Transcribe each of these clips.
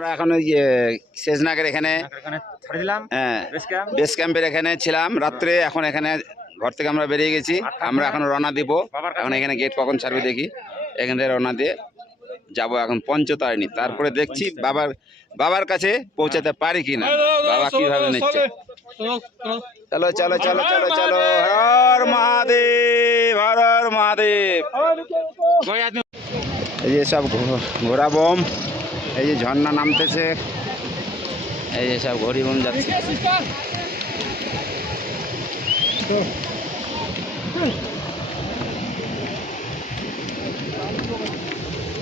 আমরা এখন ওই যে শেষনাগের এখানে বেস ক্যাম্পের এখানে ছিলাম রাত্রে। এখন এখানে ঘর থেকে আমরা বেরিয়ে গেছি। আমরা এখন রওনা দিব। এখন এখানে গেট কখন ছাড়বে দেখি। এখান থেকে রওনা দিয়ে যাবো এখন পঞ্চতারিণী। তারপরে দেখছি বাবার কাছে পৌঁছাতে পারি কিনা, বাবা কিভাবে নিচ্ছে। চলো চলো চলো চলো চলো, হর মহাদেব, হর হর মহাদেব। এই যে সব ঘোড়া বোম, এই যে ঝর্ণা নামতেছে, এই যে সব ঘড়ি বোম যাচ্ছে।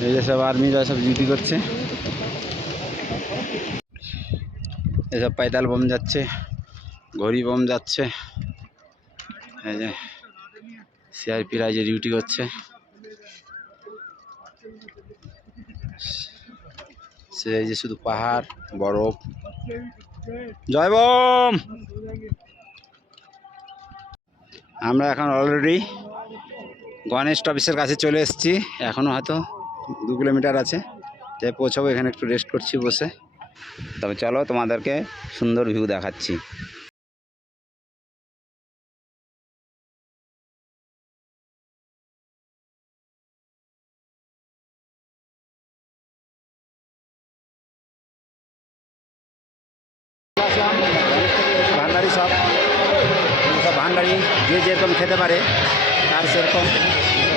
এই যে সব আর্মিরা সব ডিউটি করছে। এসব পাইতাল বোম যাচ্ছে, ঘড়ি বোম যাচ্ছে। এই যে সিআরপিরা যে ডিউটি করছে, এই যে শুধু পাহাড়, বরফ। জয় বোম। আমরা এখন অলরেডি গণেশ অফিসের কাছে চলে এসেছি। এখনও হয়তো 2 কিলোমিটার আছে, যাই পৌঁছাবো। এখানে একটু রেস্ট করছি বসে। তবে চলো তোমাদেরকে সুন্দর ভিউ দেখাচ্ছি। ভান্ডারি সব ভান্ডারি, যে যেরকম খেতে পারে তার সেরকম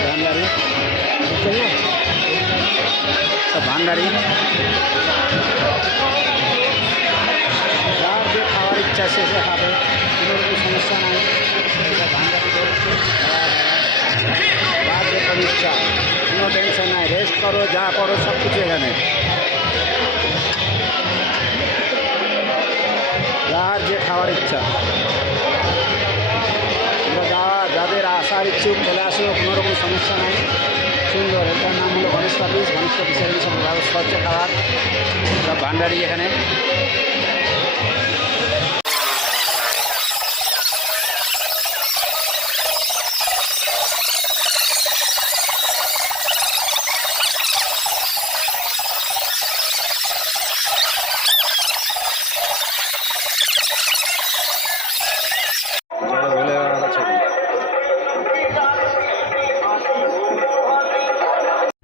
ভান্ডারি। সব ভান্ডারি, যার যে খাওয়ার ইচ্ছা সে খাবে, কোনো রকম সমস্যা নাই। ভান্ডারি যার যেরকম ইচ্ছা, কোনো টেনশন নাই। রেস্ট করো, যা করো সব কিছু এখানে। যার যে খাওয়ার ইচ্ছা, যাদের আসার ইচ্ছুক চলে আসো, কোনো রকম সমস্যা নাই। সুন্দর। এটার নাম হলো গণেশ অফিস। গণেশ অফিসের সব ব্যবস্থা হচ্ছে খাওয়ার, সব ভান্ডারি এখানে।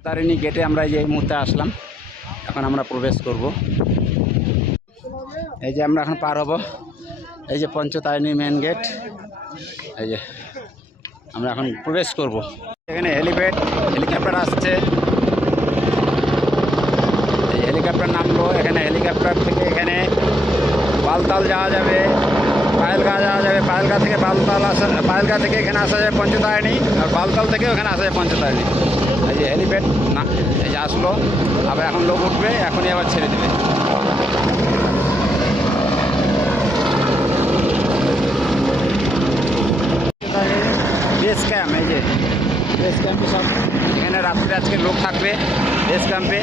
তারিণী গেটে আমরা এই মুহূর্তে আসলাম। এখন আমরা প্রবেশ করব। এই যে আমরা এখন পার হব, এই যে পঞ্চতারিণী মেন গেট। এই যে আমরা এখন প্রবেশ করব। এখানে হেলিপ্যাড, হেলিকপ্টার আসছে। এই হেলিকপ্টার নামলো। এখানে হেলিকপ্টার থেকে এখানে বালতাল যাওয়া যাবে, পায়েলগা যাওয়া যাবে। পায়েলগা থেকে বালতাল পায়েলগা থেকে এখানে আসা যায় পঞ্চতারিণী, আর বালতাল থেকে ওখানে আসা যায় পঞ্চতারিণী। এই যে হেলিপ্যাড না, এই যে আসলো। আবার এখন লোক উঠবে, এখনই আবার ছেড়ে দেবে। বেস ক্যাম্প, এই যে বেস ক্যাম্পে সব এখানে রাত্রে আজকে লোক থাকবে বেস ক্যাম্পে।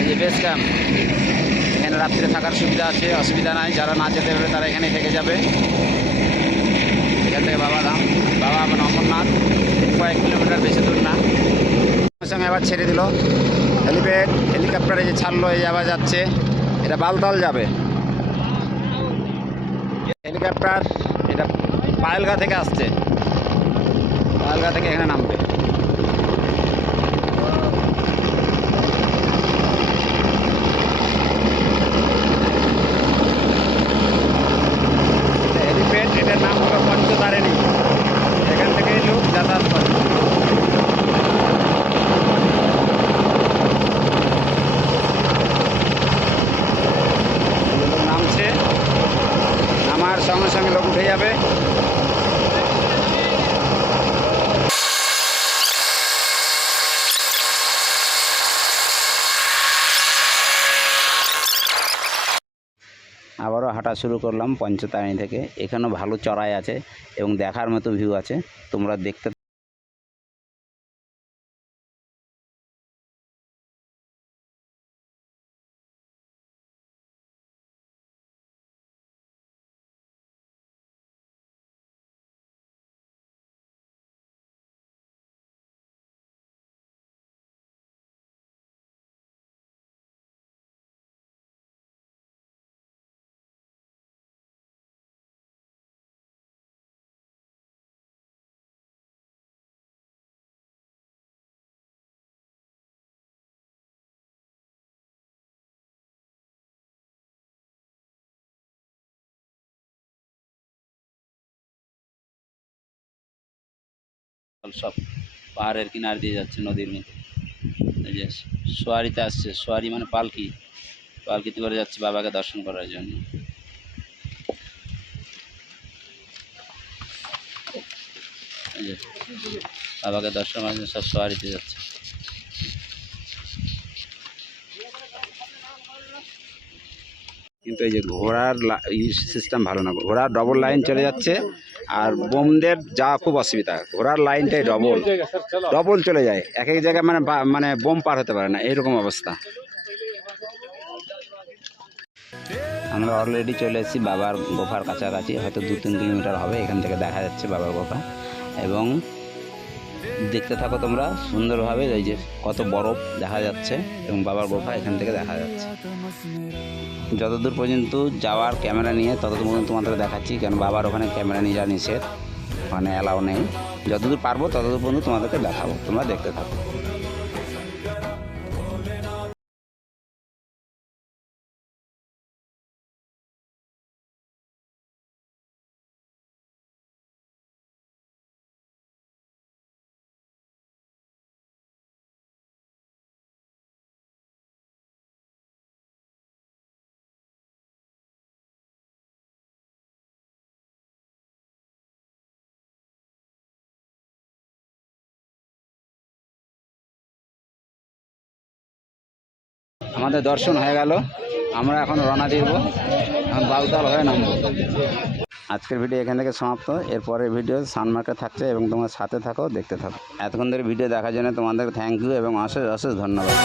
এই যে বেস ক্যাম্প, এখানে রাত্রে থাকার সুবিধা আছে, অসুবিধা নাই। যারা না যেতে পারবে তারা এখানে থেকে যাবে। এখান থেকে বাবাধাম, বাবা মানে অমরনাথ, কয়েক কিলোমিটার, বেশি দূর না। সঙ্গে আবার ছেড়ে দিল হেলিপ্যাড। হেলিকপ্টারে যে ছাড়লো, এই আবার যাচ্ছে। এটা বালতাল যাবে হেলিকপ্টার। এটা পায়েলগা থেকে আসছে, পায়েলগা থেকে এখানে নামবে। হেলিপ্যাড, এটার নাম হলো পঞ্চতারিণী। এখান থেকে লোক যাতায়াত করে। নামছে, নামার সঙ্গে সঙ্গে লোক উঠে যাবে। আবারও হাঁটা শুরু করলাম পঞ্চতারিণী থেকে। এখানেও ভালো চড়াই আছে এবং দেখার মতো ভিউ আছে। তোমরা দেখতে সব পাহাড়ের কিনার দিয়ে যাচ্ছে নদীর মতো। এই যে সোয়ারিতে আসছে, সোয়ারি মানে পালকি, পালকিতে করে যাচ্ছে বাবাকে দর্শন করার জন্য। এই যে বাবাকে দর্শন করার জন্য সব সোয়ারিতে যাচ্ছে। কিন্তু এই যে ঘোড়ার সিস্টেম ভালো না, ঘোড়ার ডবল লাইন চলে যাচ্ছে আর বোমদের যাওয়া খুব অসুবিধা, ঘোড়ার লাইনটাই ডবল ডবল চলে যায়, এক এক জায়গায় মানে মানে বোম পার হতে পারে না, এইরকম অবস্থা। আমরা অলরেডি চলে এসেছি বাবার গোফার কাছাকাছি, হয়তো 2-3 কিলোমিটার হবে এখান থেকে দেখা যাচ্ছে বাবার গোফা। এবং দেখতে থাকো তোমরা সুন্দরভাবে, এই যে কত বরফ দেখা যাচ্ছে এবং বাবার গোফা এখান থেকে দেখা যাচ্ছে। যতদূর পর্যন্ত যাওয়ার ক্যামেরা নিয়ে ততদূর পর্যন্ত তোমাদের দেখাচ্ছি, কারণ বাবার ওখানে ক্যামেরা নিয়ে যাওয়া নিষেধ, ওখানে অ্যালাউ নেই। যতদূর পারবো ততদূর পর্যন্ত তোমাদেরকে দেখাবো, তোমরা দেখতে থাকো। আমাদের দর্শন হয়ে গেল, আমরা এখন রওনা দিব, এখন বাউতাল হয়ে নামবো। আজকের ভিডিও এখান থেকে সমাপ্ত, এরপরের ভিডিও সানমার্কে থাকছে এবং তোমার সাথে থাকো, দেখতে থাকো। এতক্ষণ ধরে ভিডিও দেখার জন্য তোমাদের থ্যাংক ইউ এবং অশেষ অশেষ ধন্যবাদ।